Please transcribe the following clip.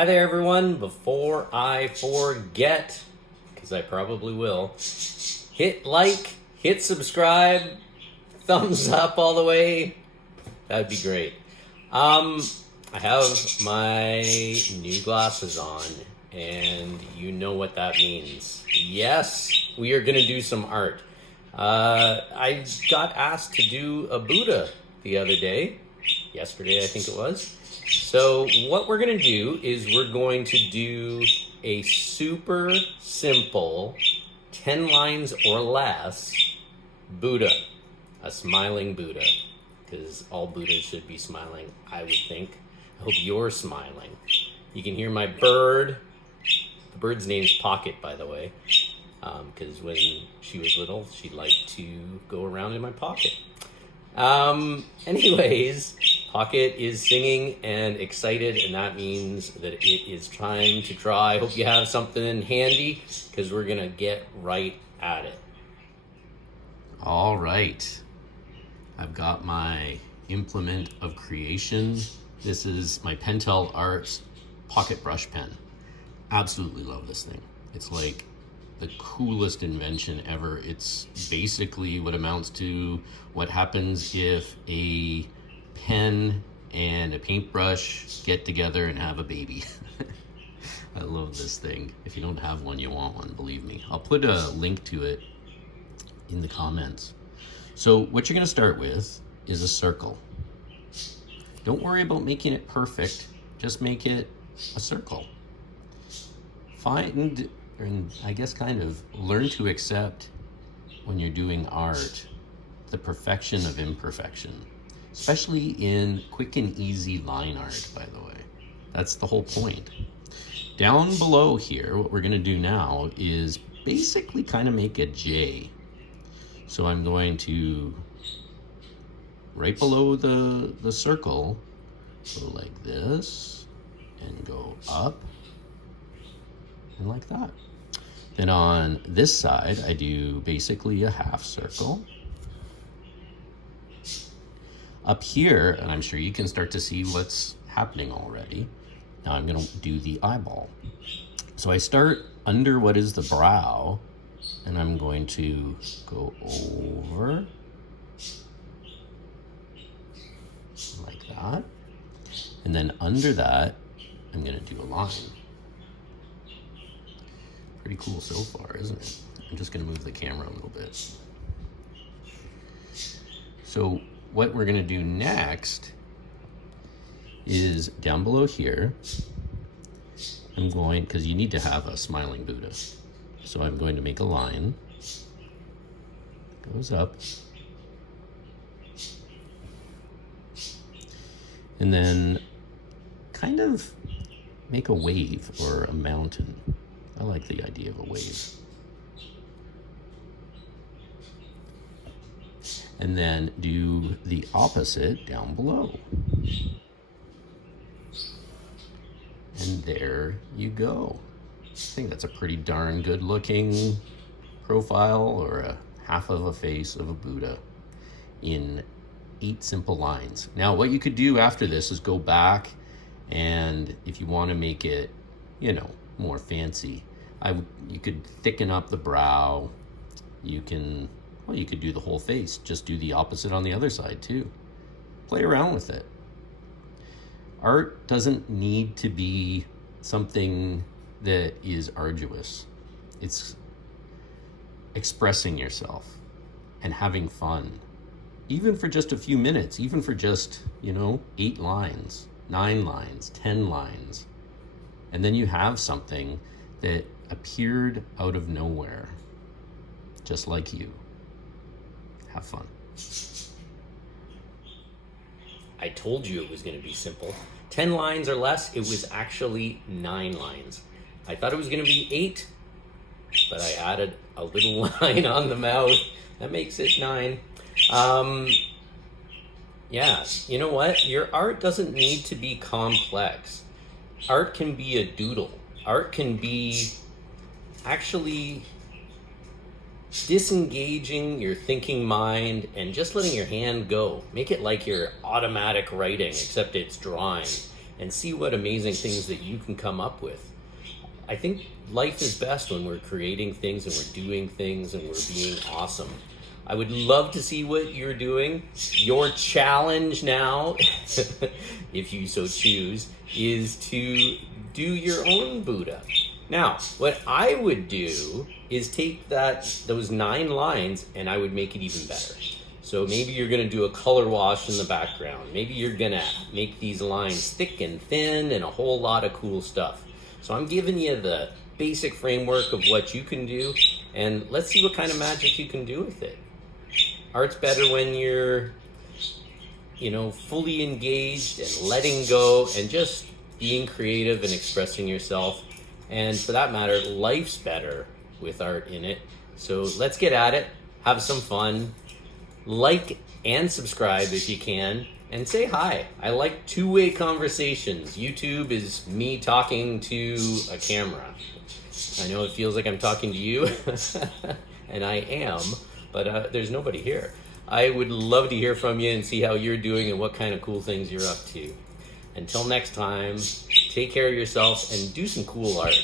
Hi there everyone. Before I forget, because I probably will, hit like, hit subscribe, thumbs up all the way. That'd be great. I have my new glasses on, and you know what that means. Yes, we are gonna do some art. I got asked to do a Buddha the other day, yesterday I think it was. So what we're going to do is we're going to do a super simple 10 lines or less Buddha, a smiling Buddha, because all Buddhas should be smiling, I would think. I hope you're smiling. You can hear my bird. The bird's name's Pocket, by the way, because when she was little, she liked to go around in my pocket. Anyways, Pocket is singing and excited, and that means that it is time to draw. I hope you have something handy, because we're gonna get right at it. All right, I've got my implement of creation. This is my Pentel Arts Pocket Brush Pen. Absolutely love this thing. It's like the coolest invention ever. It's basically what amounts to what happens if a pen and a paintbrush get together and have a baby. I love this thing. If you don't have one, you want one, believe me. I'll put a link to it in the comments. So what you're gonna start with is a circle. Don't worry about making it perfect, just make it a circle. Find, and I guess kind of learn to accept when you're doing art, the perfection of imperfection, especially in quick and easy line art, by the way. That's the whole point. Down below here, what we're gonna do now is basically kind of make a J. So I'm going to, right below the circle, go like this, and go up, and like that. Then on this side, I do basically a half circle. Up here, and I'm sure you can start to see what's happening already. Now I'm gonna do the eyeball. So I start under what is the brow, and I'm going to go over, like that. And then under that, I'm gonna do a line. Pretty cool so far, isn't it? I'm just gonna move the camera a little bit. So what we're gonna do next is down below here, I'm going, because you need to have a smiling Buddha. So I'm going to make a line, goes up, and then kind of make a wave or a mountain. I like the idea of a wave. And then do the opposite down below. And there you go. I think that's a pretty darn good looking profile, or a half of a face of a Buddha in 8 simple lines. Now what you could do after this is go back, and if you want to make it, you know, more fancy, you could thicken up the brow. You can, well, you could do the whole face. Just do the opposite on the other side too. Play around with it. Art doesn't need to be something that is arduous. It's expressing yourself and having fun. Even for just a few minutes, even for just, 8 lines, 9 lines, 10 lines. And then you have something that appeared out of nowhere, just like you. Have fun. I told you it was going to be simple. 10 lines or less. It was actually 9 lines. I thought it was going to be 8, but I added a little line on the mouth. That makes it 9. Yeah, you know what? Your art doesn't need to be complex. Art can be a doodle. Art can be actually disengaging your thinking mind and just letting your hand go. Make it like your automatic writing, except it's drawing. and see what amazing things that you can come up with. I think life is best when we're creating things and we're doing things and we're being awesome. I would love to see what you're doing. Your challenge now, if you so choose, is to do your own Buddha. Now, what I would do is take those 9 lines and I would make it even better. So maybe you're going to do a color wash in the background. Maybe you're going to make these lines thick and thin and a whole lot of cool stuff. So I'm giving you the basic framework of what you can do, and let's see what kind of magic you can do with it. Art's better when you're, fully engaged and letting go and just being creative and expressing yourself. And for that matter, life's better with art in it. So let's get at it, have some fun, like and subscribe if you can, and say hi. I like two-way conversations. YouTube is me talking to a camera. I know it feels like I'm talking to you, and I am, but there's nobody here. I would love to hear from you and see how you're doing and what kind of cool things you're up to. Until next time, take care of yourself and do some cool art.